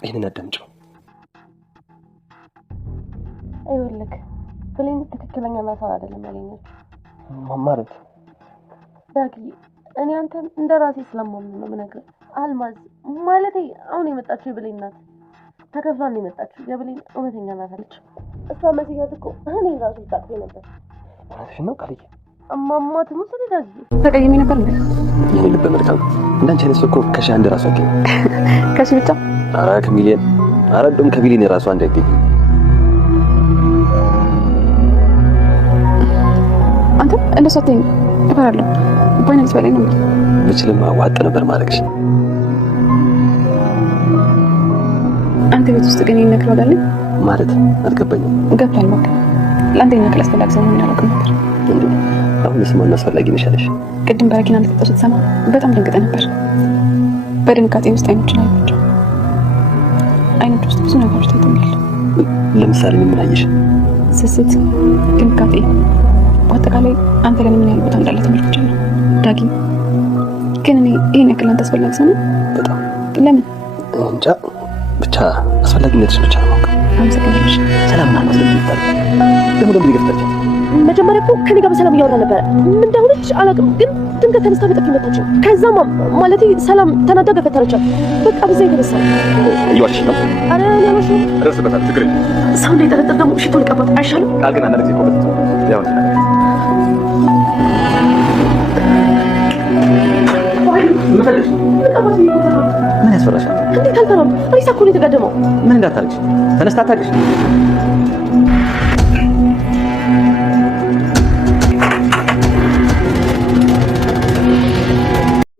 ይህንን አዳምጪው። ይኸውልህ ብሌን ትክክለኛ እናቷ አይደለም ያገኘችው ማለት ዳጊ፣ እኔ አንተን እንደ ራሴ ስለማምን ነው የምነግርህ። አልማዝ ማለቴ አሁን የመጣችው የብሌን ናት። ተከፍላ ነው የመጣችው። የብሌን እውነተኛ ናት አለች። እሷ መስያት እኮ እኔ ራሱ ታቅፌ ነበር። እውነትሽን ነው ቃልዬ? እማማ ትሙት ዳጊ። ተቀይሜ ነበር እንዴ? የኔ ልበ መልካም እንዳንቺ አይነት ሰው እኮ ከሺህ አንድ ራሱ አገኘ። ከሺህ ብቻ? ኧረ ከሚሊየን፣ ኧረ እንደውም ከቢሊየን የራሱ አንድ አይገኝ። አንተ እንደሱ አትይኝ፣ እፈራለሁ። በእኔ በላይ ነው። ብችልማ ዋጥ ነበር ማድረግሽ። አንተ ቤት ውስጥ ግን ይነክር ወጋለኝ ማለት አልገባኝም። ገብቷል። በቃ ለአንተ ይነክል አስፈላጊ ሰው ምን አላውቅም ነበር። እንዴ አሁንስ ማን አስፈላጊ ነሽ አለሽ? ቅድም በረኪና ልትጠጣ ስትሰማ በጣም ደንግጠህ ነበር። በድንጋጤ ውስጥ አይኖችን አየኋቸው። አይኖች ውስጥ ብዙ ነገሮች ታይተኛል። ለምሳሌ ምን አየሽ? ስስት፣ ድንጋጤ፣ በአጠቃላይ አንተ ለምን ምን ያህል ቦታ እንዳለ ተመልክቻለሁ። ዳጊ ግን እኔ ይሄን ያክል አንተ አስፈላጊ ሰው ነህ? በጣም ለምን? እንጃ ብቻ አስፈላጊነትሽ ብቻ ነው ማውቀው። አመሰግናለሁ። ሰላም ና መስለኝ ይባል ደግሞ ደም ይገፍታች። መጀመሪያ እኮ ከኔ ጋር በሰላም እያወራ ነበረ። ምን እንደሆነች አላውቅም፣ ግን ድንገት ተነስታ በጥፊ መታች። ከዛማ ማለቴ ሰላም ተናዳ ገፈተረቻት። በቃ በዛ የተነሳ እየዋልሽ ነው። አረ ያለሽ እደርስበታለሁ፣ ችግር የለም። ሰው እንዳይጠረጥር ደግሞ ሽቶ ልቀባት አይሻልም? ቃል ግን አንዳንድ ጊዜ እኮ በትቶ ያው ምን ያስፈራሻል? እንዴት አልፈራም? ሪሳ እኮ ነው የተጋደመው። ምን እንዳታርግሽ ተነስታ አታርግሽ።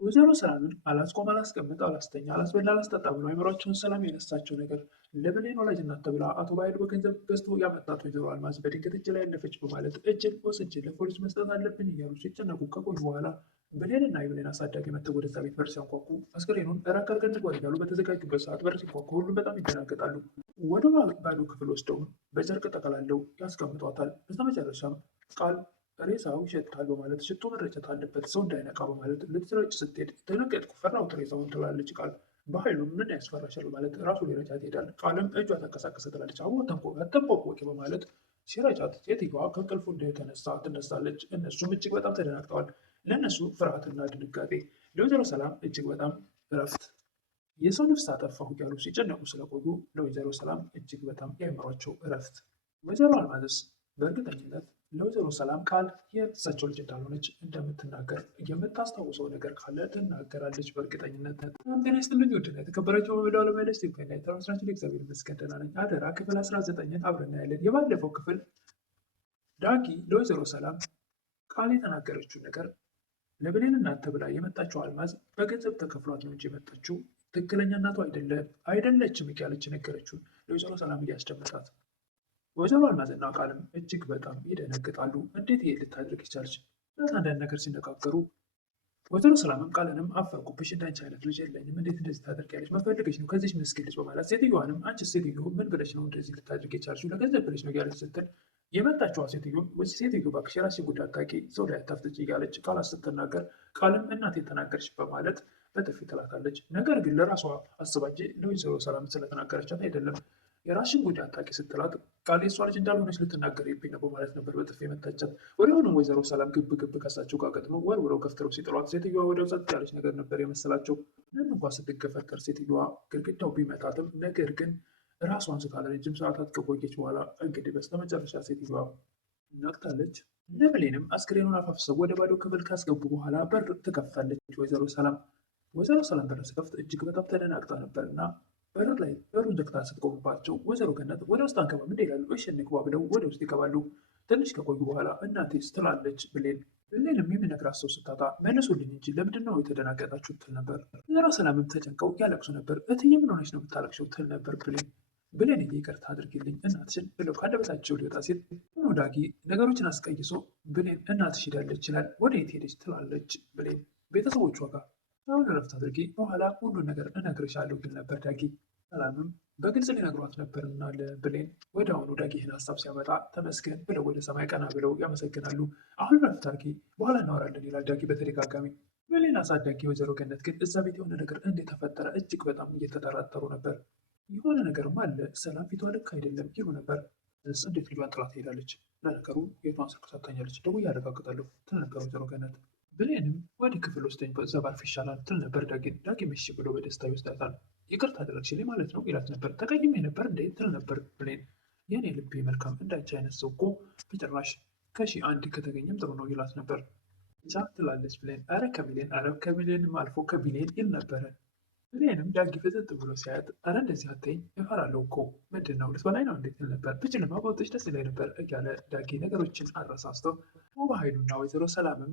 ወይዘሮ ሰላምን አላስቆም፣ አላስቀምጥ፣ አላስተኛ፣ አላስበላ፣ አላስጠጣ ብሎ አይምሯቸውን ሰላም የነሳቸው ነገር ለብሌን ወላጅ እናት ተብላ አቶ ባይሉ በገንዘብ ገዝቶ ያመጣት ወይዘሮ አልማዝ በድንገት እጅ ላይ ያለፈች በማለት እጅን ወስጄ ለፖሊስ መስጠት አለብን እያሉ ሲጨነቁ ከቆዩ በኋላ ብሌንና የብሌን አሳዳጊ መጥተው ወደዛ ቤት በር ሲያንኳኩ አስከሬኑን ራቅ አድርገን እንግባ እያሉ በተዘጋጁበት ሰዓት በር ሲንኳኩ ሁሉም በጣም ይደናገጣሉ። ወደ ባዶ ክፍል ወስደው በጨርቅ ጠቀላለው ያስቀምጧታል። በስተመጨረሻም ቃል ሬሳው ይሸታል በማለት ሽቶ መረጨት አለበት ሰው እንዳይነቃ በማለት ልትረጭ ስትሄድ ደነገጥኩ፣ ፈራሁት ሬሳውን ትላለች ቃል። በኃይሉ ምን ያስፈራሻል በማለት ራሱ ሊረጫት ይሄዳል። ቃልም እጇ ተንቀሳቀሰ ትላለች። አቦ ተንቆቆቂ በማለት ሲረጫት ሴትዮዋ ከእንቅልፉ እንደተነሳ ትነሳለች። እነሱም እጅግ በጣም ተደናግጠዋል። ለእነሱ ፍርሃትና ድንጋጤ፣ ለወይዘሮ ሰላም እጅግ በጣም እረፍት። የሰው ነፍስ አጠፋሁ እያሉ ሲጨነቁ ስለቆዩ ለወይዘሮ ሰላም እጅግ በጣም የአእምሯቸው እረፍት። ወይዘሮ አልማዝስ በእርግጠኝነት ለወይዘሮ ሰላም ቃል የእሳቸው ልጅ እንዳልሆነች እንደምትናገር የምታስታውሰው ነገር ካለ ትናገራለች በእርግጠኝነት። ጤና ይስጥልኝ ውድና የተከበራችሁ በመላው ዓለም ያለች ኢትዮጵያ የተራስናችን እግዚአብሔር ይመስገን ደህና ነኝ። አደራ ክፍል 19ን አብረን እናያለን። የባለፈው ክፍል ዳጊ ለወይዘሮ ሰላም ቃል የተናገረችው ነገር ለብሌን እናት ተብላ የመጣችው አልማዝ በገንዘብ ተከፍሏት ነው እንጂ የመጣችው ትክክለኛ እናቷ አይደለችም እያለች ነገረችው ለወይዘሮ ሰላም እያስደመጣት። ወይዘሮ አልማዝና ቃልም እጅግ በጣም ይደነግጣሉ። እንዴት ይሄ ልታደርግ ይቻልች? አንዳንድ ነገር ሲነጋገሩ ወይዘሮ ሰላምም ቃልንም አፈርኩብሽ፣ እንዳንቺ አይነት ልጅ የለኝም፣ እንዴት እንደዚህ ታደርጊያለሽ? መፈልገሽ ነው ከዚች ምስኪን ልጅ በማለት ሴትዮዋንም አንቺ ሴትዮ ምን ብለሽ ነው እንደዚህ ልታደርግ የቻልሽው? ለገንዘብ ብለሽ ነው እያለች ስትል የመጣችዋ ሴትዮ ሴትዮ እባክሽ የራስሽን ጉዳይ አታውቂ፣ ሰው ላይ አታፍጥጪ እያለች ቃላት ስትናገር ቃልም እናቴን ተናገርሽ በማለት በጥፊ ትላታለች። ነገር ግን ለራሷ አስባ እንጂ ለወይዘሮ ሰላም ስለተናገረቻት አይደለም። የራስሽን ጉዳይ አታውቂ ስትላት ቃል የሷ ልጅ እንዳልሆነች ልትናገርብኝ ነው በማለት ነበር በጥፊ የመታቻት። ወዲያውኑ ወይዘሮ ሰላም ግብ ግብ ከሳቸው ጋር ገጥመው ወርውረው ከፍትረው ሲጥሏት ሴትዮዋ ወዲያው ጸጥ ያለች ነገር ነበር የመሰላቸው። ምንም እንኳ ስትገፈተር ሴትዮዋ ግድግዳው ቢመታትም ነገር ግን ራሷን ስታ ለረጅም ሰዓታት ከቆየች በኋላ እንግዲህ በስተመጨረሻ ሴትዮዋ ነቅታለች። ለብሌንም አስክሬኑን አፋፍሰው ወደ ባዶ ክፍል ካስገቡ በኋላ በር ትከፍታለች ወይዘሮ ሰላም። ወይዘሮ ሰላም በር ስከፍት እጅግ በጣም ተደናግጣ ነበር እና በር ላይ በሩን ዘግታ ስትቆምባቸው ወይዘሮ ገነት ወደ ውስጥ አንገባም እንዴ ይላሉ። እሺ እንግባ ብለው ወደ ውስጥ ይገባሉ። ትንሽ ከቆዩ በኋላ እናቴስ ትላለች ብሌን። ብሌንም የሚነግራት ሰው ስታጣ መለሱልኝ እንጂ ለምንድን ነው የተደናገጣችሁት ትል ነበር። ወይዘሮ ሰላምም ተጨንቀው ያለቅሱ ነበር። እትዬ ምን ሆነች ነው የምታለቅሽው ትል ነበር ብሌን። ብሌን ይቅርታ አድርጊልኝ እናትሽን ብለው ካንደበታቸው ሊወጣ ሲል ዳጊ ነገሮችን አስቀይሶ ብሌን እናትሽ ሄዳለች ይላል። ወደ የት ሄደች ትላለች ብሌን። ቤተሰቦቿ ጋር አሁን እረፍት አድርጊ በኋላ ሁሉን ነገር እነግርሻለሁ ይል ነበር ዳጊ። ሰላምም በግልጽ ሊነግሯት ነበርና ለብሌን ወደ አሁኑ ዳጊ ይህን ሀሳብ ሲያመጣ ተመስገን ብለው ወደ ሰማይ ቀና ብለው ያመሰግናሉ። አሁን እረፍት አድርጊ በኋላ እናወራለን ይላል ዳጊ በተደጋጋሚ። ብሌን አሳዳጊ ወይዘሮ ገነት ግን እዛ ቤት የሆነ ነገር እንደተፈጠረ እጅግ በጣም እየተጠራጠሩ ነበር። የሆነ ነገርም አለ፣ ሰላም ፊቷ ልክ አይደለም ይሉ ነበር። እንዴት ልጇን ጥላት ትሄዳለች? ለነገሩ የቷን ስልክ ሰጥታኛለች፣ ደውዬ ያረጋግጣለሁ ትል ነበር ወይዘሮ ገነት። ብሌንም ወደ ክፍል ወስደኝ በዛ ባርፍ ይሻላል ትል ነበር ዳጊን። ዳጊም እሺ ብሎ በደስታ ይወስዳታል። ይቅርታ አደረግሽልኝ ማለት ነው ይላት ነበር። ተቀይሜ ነበር እንዴ ትል ነበር ብሌን። የኔ ልቤ መልካም፣ እንዳንቺ አይነት ሰው እኮ በጭራሽ ከሺህ አንድ ከተገኘም ጥሩ ነው ይላት ነበር። እንጃ ትላለች ብሌን። አረ ከሚሊዮንም አልፎ ከቢሊዮን ይል ነበረ። ብሌንም ዳጊ ፍጥጥ ብሎ ሲያያት አረ እንደዚህ አትይኝ እፈራለሁ እኮ ምንድን ነው ልትበላኝ ነው እንዴት ይል ነበር። ብችልማ በወጥሽ ደስ ይለኝ ነበር እያለ ዳጊ ነገሮችን አረሳስቶ በኃይሉና ወይዘሮ ሰላምም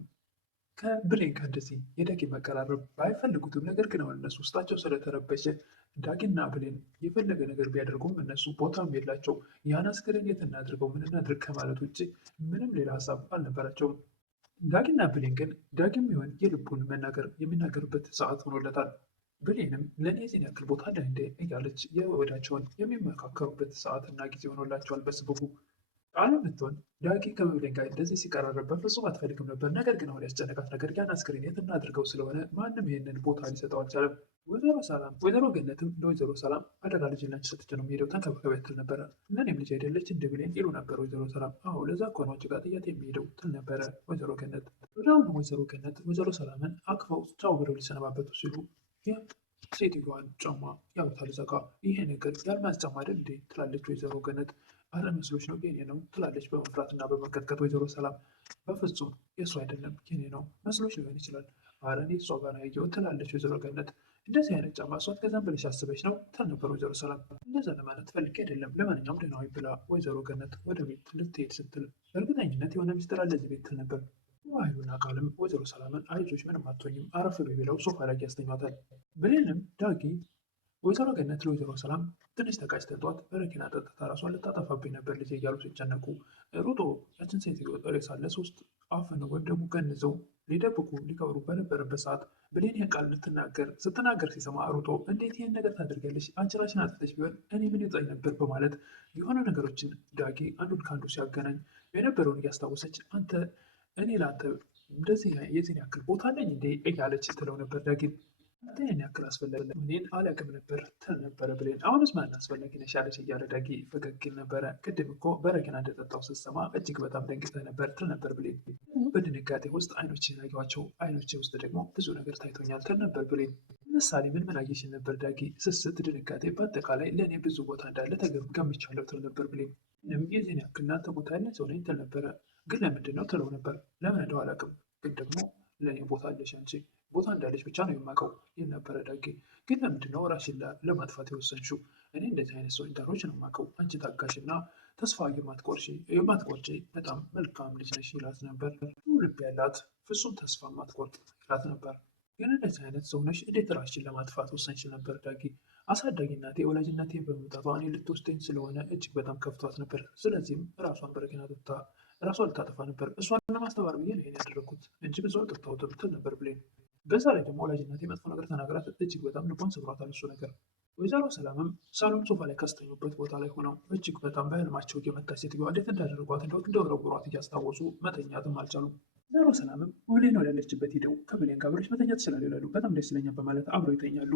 ከብሌን ጋር እንደዚህ የዳጊ መቀራረብ ባይፈልጉትም ነገር ግን አሁን እነሱ ውስጣቸው ስለተረበሸ ዳጊና ብሌን የፈለገ ነገር ቢያደርጉም እነሱ ቦታም የላቸው። ያን አስክሬን የት እናድርገው ምን እናድርግ ከማለት ውጭ ምንም ሌላ ሀሳብ አልነበራቸውም። ዳጊና ብሌን ግን ዳግም ይሆን የልቡን መናገር የሚናገርበት ሰዓት ሆኖለታል። ብሌንም ለእኔ የዚህን ያክል ቦታ አለ እንዴ እያለች የወዳቸውን የሚመካከሩበት ሰዓትና ጊዜ ሆኖላቸዋል። በስብቡ ቃል ብትሆን ዳጊ ከብሌን ጋር እንደዚህ ሲቀራረብ በፍጹም አትፈልግም ነበር። ነገር ግን አሁን ያስጨነቃት ነገር ያን አስክሬን የት እናድርገው ስለሆነ ማንም ይህንን ቦታ ሊሰጠው አልቻለም። ወይዘሮ ገነትም ለወይዘሮ ሰላም አደራ ልጅ ላንቺ ሰጥቼ ነው የሚሄደው ተንከባከቢያት ትል ነበረ። ለእኔም ልጅ አይደለች እንደ ብሌን ይሉ ነበር ወይዘሮ ሰላም። አዎ ለዛ እኮ ነው ጭቃ ጥያት የሚሄደው ትል ነበረ ወይዘሮ ገነት። ወዲያውኑ ወይዘሮ ገነት ወይዘሮ ሰላምን አቅፈው ቻው ብለው ሊሰነባበቱ ሲሉ ሴትዮዋን ጫማ ያዩታል። እዛ ጋ ይሄ ነገር ያልማዝ ጫማ አይደል እንዴ ትላለች ወይዘሮ ገነት። አረ መስሎች ነው የኔ ነው ትላለች በመፍራትና በመንቀጥቀጥ ወይዘሮ ሰላም። በፍጹም የእሱ አይደለም የኔ ነው መስሎች ሊሆን ይችላል። አረ እኔ እሷ ጋር ያየው ትላለች ወይዘሮ ገነት። እንደዚህ አይነት ጫማ እሷት ከዛም ብለሽ አስበሽ ነው ትል ነበር ወይዘሮ ሰላም። እንደዛ ለማለት ፈልጌ አይደለም፣ ለማንኛውም ደህና ዋይ ብላ ወይዘሮ ገነት ወደ ቤት ልትሄድ ስትል በእርግጠኝነት የሆነ ሚስጥር አለ እዚህ ቤት ትል ነበር። ኃይሉና ቃልም ወይዘሮ ሰላምን አይዞሽ ምንም አትሆኝም አረፍ በይ ብለው ሶፋ ላይ ያስተኛታል። ብሌንም ዳጊ ወይዘሮ ገነት ለወይዘሮ ሰላም ትንሽ ተቃጭተጧት በረኪና ጠጥታ ራሷን ልታጠፋብኝ ነበር ልጄ እያሉ ሲጨነቁ ሩጦ ያችን ሴትዮ ሬሳ ለሶስት አፍነው ወይም ደግሞ ገንዘው ሊደብቁ ሊቀብሩ በነበረበት ሰዓት ብሌን ይህን ቃል ስትናገር ሲሰማ ሩጦ እንዴት ይህን ነገር ታደርጋለች? አንቺ ራስሽን አጥፍተሽ ቢሆን እኔ ምን ይውጣኝ ነበር በማለት የሆነ ነገሮችን ዳጊ አንዱን ከአንዱ ሲያገናኝ የነበረውን እያስታወሰች አንተ እኔ ለአንተ እንደዚህ የዚህን ያክል ቦታ አለኝ እንዴ እያለች ስትለው ነበር ዳጊን። አንተ ይህን ያክል አስፈላጊ እኔን አላውቅም ነበር ትል ነበረ ብሌን። አሁንስ ማን አስፈላጊ ነሽ ያለች እያለ ዳጊ ፈገግ ይል ነበረ። ቅድም እኮ በረኪና እንደጠጣው ስትሰማ እጅግ በጣም ደንግጠህ ነበር ትል ነበር ብሌን። በድንጋጤ ውስጥ አይኖችን ያዩዋቸው አይኖቼ ውስጥ ደግሞ ብዙ ነገር ታይቶኛል ትል ነበር ብሌን። ምሳሌ ምን አየሽን ነበር ዳጊ። ስስት፣ ድንጋጤ፣ በአጠቃላይ ለእኔ ብዙ ቦታ እንዳለ ገምቻለሁ ትል ነበር ብሌን። ምንም የዚህን ያክል እናንተ ቦታ ያለ ሰው ነኝ ትል ነበረ። ግን ለምንድን ነው ትለው ነበር። ለምን እንደው አላውቅም፣ ግን ደግሞ ለእኔ ቦታ አለሽ አንቺ ቦታ እንዳለች ብቻ ነው የማውቀው ይል ነበረ ዳጊ። ግን ለምንድን ነው ራስሽን ለማጥፋት የወሰንሽው? እኔ እንደዚህ አይነት ሰው እንዳሮች ነው የማውቀው። አንቺ ታጋሽና ተስፋ የማትቆርጪ በጣም መልካም ልጅ ነሽ ይላት ነበር። ልብ ያላት ፍጹም ተስፋ የማትቆርጥ ይላት ነበር። ግን እንደዚህ አይነት ሰው ነሽ እንዴት ራስሽን ለማጥፋት ወሰንሽ ነበር ዳጊ። አሳዳጊ እናቴ ወላጅ በመምጣቷ እኔ ልትወስደኝ ስለሆነ እጅግ በጣም ከፍቷት ነበር። ስለዚህም ራሷን በረኪና ጠጥታ ራሷን ልታጠፋ ነበር። እሷን ለማስተባበር ብዬ ነው ያደረግኩት እንጂ ብዙ አልጠጣሁትም ትል ነበር ብሌን። በዛ ላይ ደግሞ ወላጅ እናቴ መጥፎ ነገር ተናግራት እጅግ በጣም ልቧን ሰብሯታል እሱ ነገር። ወይዘሮ ሰላምም ሳሎን ሶፋ ላይ ካስተኙበት ቦታ ላይ ሆነው እጅግ በጣም በህልማቸው እየመታች ሴትዮዋ እንዴት እንዳደረጓት እንደወረወሯት እያስታወሱ መተኛትም አልቻሉም። ወይዘሮ ሰላምም ብሌን ወዳለችበት ሂደው ከብሌን ጋር አብረሽ መተኛት ትችላለህ ይላሉ። በጣም ደስ ይለኛል በማለት አብረው ይተኛሉ።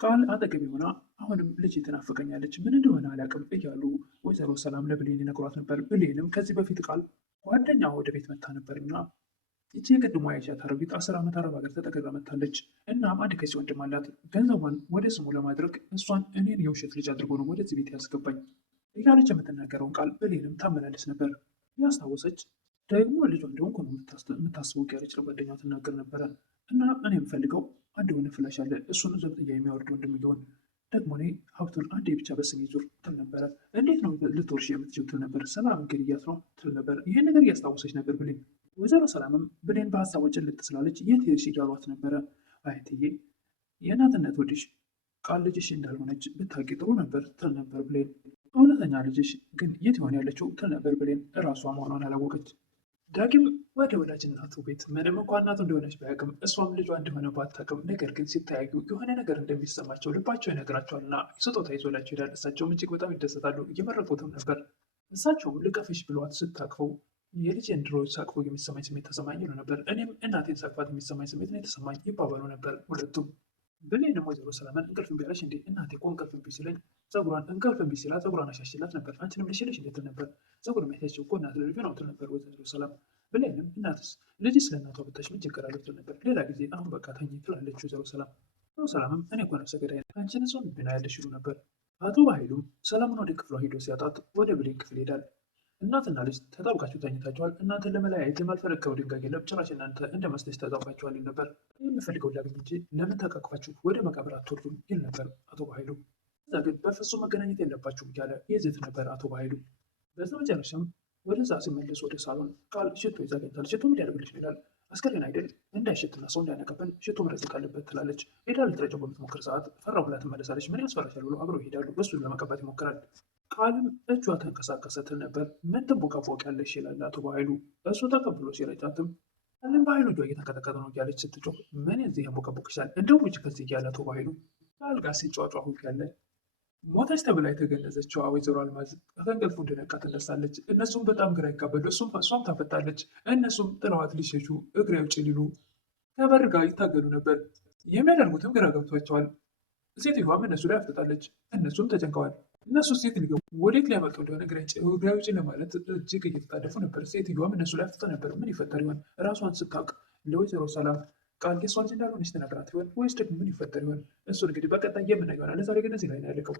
ቃል አጠገብ ሆና አሁንም ልጅ ትናፍቀኛለች ምን እንደሆነ አላውቅም እያሉ ወይዘሮ ሰላም ለብሌን ይነግሯት ነበር። ብሌንም ከዚህ በፊት ቃል ጓደኛ ወደ ቤት መታ ነበርና ይቺ የቅድሞ ያይሻት አረቢት 10 ዓመት አረብ ሀገር ተጠግራ መታለች። እናም አንድ ከዚህ ወንድም አላት። ገንዘቧን ወደ ስሙ ለማድረግ እሷን እኔን የውሸት ልጅ አድርጎ ነው ወደዚህ ቤት ያስገባኝ እያለች የምትናገረውን ቃል ብሌንም ታመላለስ ነበር። ያስታወሰች ደግሞ ልጇ እንደሆንኩ ነው የምታስበው ያለች ለጓደኛዋ ትናገር ነበረ። እና እኔ የምፈልገው አንድ የሆነ ፍላሽ አለ እሱን ዘብጥያ የሚያወርድ ወንድም እየሆን ደግሞ እኔ ሀብቱን አንዴ ብቻ በስሜ ዙር ትል ነበረ። እንዴት ነው ልትወርሽ የምትችው ትል ነበር። ሰላም እንግዲህ እያስሯ ትል ነበር። ይህን ነገር እያስታወሰች ነበር ብሌን። ወይዘሮ ሰላምም ብሌን በሀሳቧ ጭልጥ ስላለች የት ሄድሽ እያሏት ነበረ። አይትዬ የእናትነት ወድሽ ቃል ልጅሽ እንዳልሆነች ብታውቂ ጥሩ ነበር ትል ነበር ብሌን። እውነተኛ ልጅሽ ግን የት ይሆን ያለችው ትል ነበር ብሌን እራሷ መሆኗን አላወቀች። ዳግም ወደ ወላጅ እናቱ ቤት ምንም እንኳ እናቱ እንደሆነች ባያውቅም እሷም ልጇ እንደሆነ ባታውቅም ነገር ግን ሲተያዩ የሆነ ነገር እንደሚሰማቸው ልባቸው ይነግራቸዋል እና ስጦታ ይዞላቸው ይሄዳል። እሳቸውም እጅግ በጣም ይደሰታሉ። እየመረቁትም ነበር። እሳቸውም ልቀፍሽ ብሏት ስታቅፈው የልጄን ድሮ ሳቅፈው የሚሰማኝ ስሜት ተሰማኝ ይሉ ነበር። እኔም እናቴን ሳቅፋት የሚሰማኝ ስሜት ነው የተሰማኝ ይባባሉ ነበር ሁለቱም። ብሌንም ወይዘሮ ሰላምን እንቅልፍ እምቢ አለሽ እንዴ? እናቴ እኮ እንቅልፍ እምቢ ሲለኝ ፀጉሯን እንቅልፍ እምቢ ሲላት ፀጉሯን አሻሽላት ነበር። አንቺንም ልሽልሽ እንዴት ትል ነበር? ፀጉር የሚያሻሽው እኮ እናት ለልጁ ነው ትል ነበር ወይዘሮ ሰላም። ብሌንም እናትስ ልጅ ስለ እናቷ ብታሽ ምን ችግር አለው ትል ነበር። ሌላ ጊዜ አሁን በቃ ተኝ ትላለች ወይዘሮ ሰላም። ወይዘሮ ሰላምም እኔ እኮ ነፍሰ ገዳይ ነኝ አንቺን ሰው ብና ያለሽ ይሉ ነበር። አቶ በኃይሉም ሰላምን ወደ ክፍሏ ሄዶ ሲያጣት ወደ ብሌን ክፍል ይሄዳል። እናትና ልጅ ተጣብቃችሁ ተኝታችኋል። እናንተን ለመለያየት የማልፈለግከው ድንጋይ የለም። ጭራሽ እናንተ እንደ መስለሽ ተጣብቃችኋል ይል ነበር። የምፈልገው ላግኝ እንጂ ለምን ተቃቅፋችሁ ወደ መቃብር አትወርዱም ይል ነበር አቶ በኃይሉ። እዛ ግን በፍጹም መገናኘት የለባችሁም እያለ ይዝት ነበር አቶ በኃይሉ። በዛ መጨረሻም ወደዛ ሲመለስ ወደ ሳሎን ቃል ሽቶ ይዛ ገብታል። ሽቶ ምን ያደርግልሽ ይላል። አስከሬን አይደል እንዳይሸትና ሰው እንዳያነቀብን ሽቶ መረዘቅ አለበት ትላለች። ሄዳ ልትረጨው በምትሞክር ሰዓት ፈራው ብላ ትመለሳለች። ምን ያስፈራሻል ብሎ አብረው ይሄዳሉ። እሱን ለመቀባት ይሞክራል። ቃልም እጇ ተንቀሳቀሰ ትል ነበር። ምን ትንቦቃቦቅ ያለሽ ይላል አቶ በኃይሉ። እሱ ተቀብሎ ሲረጫትም ቃልም በኃይሉ እጇ እየተንቀጠቀጠ ነው እያለች ስትጮህ ምን እዚህ ያንቦቃቦቅ ይችላል እንደውም ውጭ ከዚህ እያለ አቶ በኃይሉ ቃል ጋር ሲጫጫሁ ያለ ሞተች ተብላ የተገነዘችው ወይዘሮ አልማዝ ከእንቅልፉ እንደነቃ ትነሳለች። እነሱም በጣም ግራ ይጋባሉ። እሷም ታፈጣለች። እነሱም ጥለዋት ሊሸሹ እግሬ አውጪ ሊሉ ከበር ጋር ይታገሉ ነበር። የሚያደርጉትም ግራ ገብቷቸዋል። ሴትዮዋም እነሱ ላይ አፍጥጣለች። እነሱም ተጨንቀዋል። እነሱ ሴት ሊገቡ ወዴት ሊያመጡ እንደሆነ እግሬ አውጪ ለማለት እጅግ እየተጣደፉ ነበር። ሴትዮዋም እነሱ ላይ አፍጥጣ ነበር። ምን ይፈጠር ይሆን? ራሷን ስታውቅ ለወይዘሮ ሰላም ቃል የሷ ልጅ እንዳልሆነች ትነግራት ይሆን ወይስ ደግሞ ምን ይፈጠር ይሆን? እሱን እንግዲህ በቀጣይ የምናየው ይሆናል። ለዛሬ ግን እዚህ ላይ ነው ያለቀው።